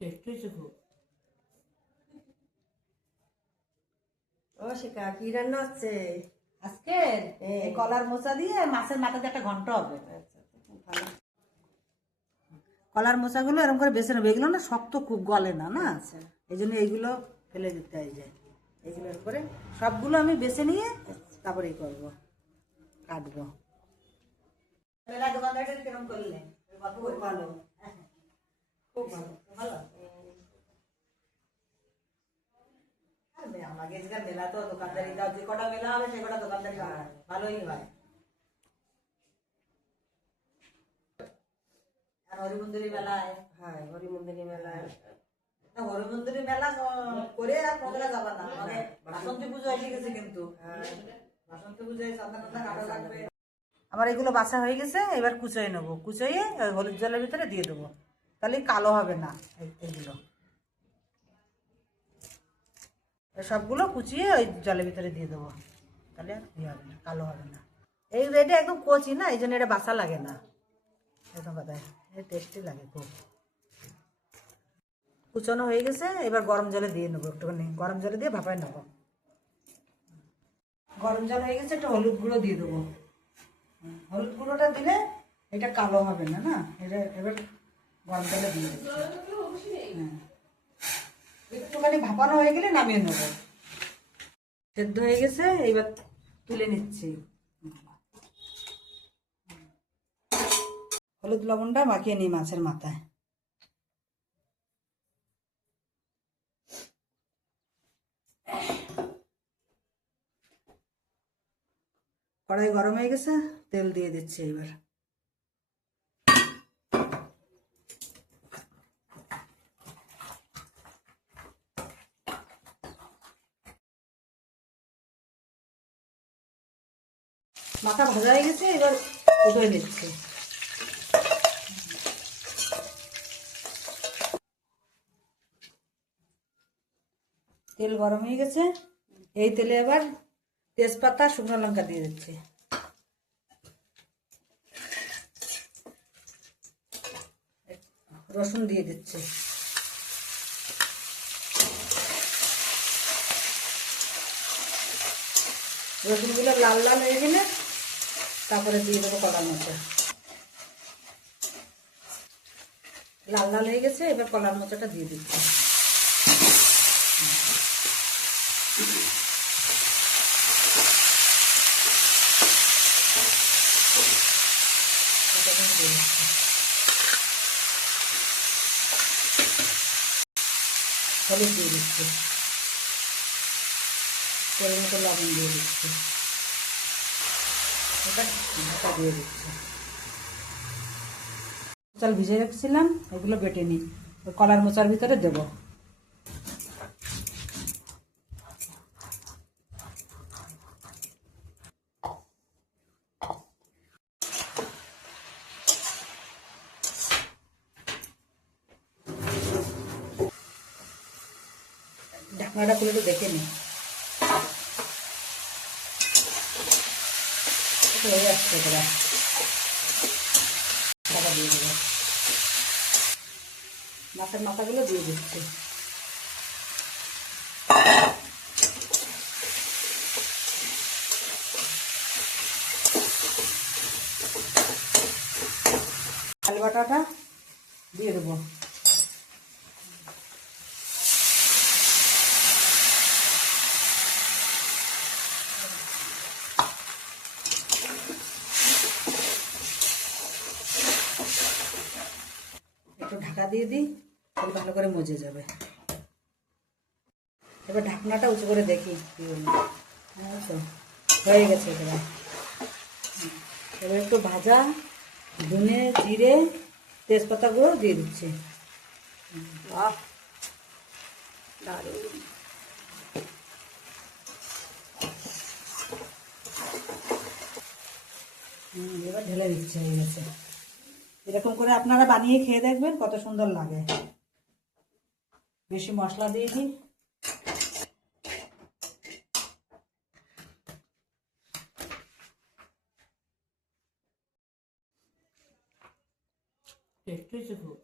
Test হয়েছে খুব। ও শিখা কি রান্না হচ্ছে আজকে এই কলার মোচা দিয়ে মাছের মাথা দিয়ে একটা ঘন্ট হবে। ভালো। কলার মোচাগুলো এরকম করে বেছে নেবে, এগুলো না শক্ত খুব গলে না না, আচ্ছা এই জন্য এইগুলো ফেলে দিতে হয় যায়। এইগুলো করে সবগুলো আমি বেছে নিয়ে তারপরে করবো, কাটবো। মেলা দোকানদারটা কিরকম করলে? খুব ভালো খুব ভালো ভালো। আমাকে মেলা তো দোকানদারি দাও, যে কটা মেলা হবে সে কটা দোকানদারি ভালোই হয়। আর হরিমন্দিরি মেলায়, হ্যাঁ হরিমন্দিনী মেলায় হরিমন্দিরি মেলা করে আর কোথাও যাবা না, মানে বাসন্তী পুজো এসে গেছে কিন্তু। বাসন্তী পুজোয় চাঁদা টান্দা কাটা লাগবে। আমার এগুলো বাছা হয়ে গেছে, এবার কুচোয় নেবো, কুচোয়ে ওই হলুদ জলের ভিতরে দিয়ে দেবো, তাহলে কালো হবে না এগুলো। সবগুলো কুচিয়ে ওই জলের ভিতরে দিয়ে দেবো, তাহলে আর ইয়ে হবে না, কালো হবে না। এটা একদম কচি না, এই জন্য এটা বাছা লাগে না, এরকম কথা, টেস্টি লাগে খুব। কুচানো হয়ে গেছে, এবার গরম জলে দিয়ে নেবো, একটুখানি গরম জলে দিয়ে ভাপায় নেবো। গরম জল হয়ে গেছে, একটু হলুদ গুঁড়ো দিয়ে দেবো। হলুদ গুঁড়োটা দিলে এটা কালো হবে না না, এটা এবার গরম জলে দিয়ে দেবো। হ্যাঁ, একটুখানি ভাপানো হয়ে গেলে নামিয়ে নেবো। সেদ্ধ হয়ে গেছে, এইবার তুলে নিচ্ছি। হলুদ লবণটা মাখিয়ে নিই মাছের মাথায়। কড়াই গরম হয়ে গেছে, তেল দিয়ে দিচ্ছি এবার। মাথা ভাজা হয়ে গেছে, এবার উঠে নিচ্ছি। তেল গরম হয়ে গেছে, এই তেলে এবার তেজপাতা শুকনো লঙ্কা দিয়ে দিচ্ছি। রসুন দিয়ে দিচ্ছি। রসুনগুলো লাল লাল হয়ে গেলে তারপরে দিয়ে দেবো কলার মোচা। লাল লাল হয়ে গেছে, এবার কলার মোচাটা দিয়ে দিচ্ছি। হলুদ দিয়ে দিচ্ছি, পরিমাণ মতো লবণ দিয়ে দিচ্ছি, এবার ঢাকা দিয়ে দিচ্ছি। চাল ভিজে রাখছিলাম, এগুলো বেটে নিই, কলার মোচার ভিতরে দেবো। ঢাকনাটা খুলে একটু দেখে নিই, হয়ে আসছে এবার ঢাকা দিয়ে দেবো। মাছের মাথাগুলো দিয়ে দিচ্ছি। আলু বাটাটা দিয়ে দেবো। একটু ঢাকা দিয়ে দিই, তাহলে ভালো করে মজে যাবে। এবার ঢাকনাটা উঁচু করে দেখি কি হলো। তো হয়ে গেছে এবার। এবার একটু ভাজা ধনে জিরে তেজপাতাগুলো দিয়ে দিচ্ছি। বাহ দারুণ। এবার ঢেলে দিচ্ছে, হয়ে গেছে। এরকম করে আপনারা বানিয়ে খেয়ে দেখবেন কত সুন্দর লাগে। বেশি মশলা দিয়ে দিই। টেস্ট হয়েছে খুব।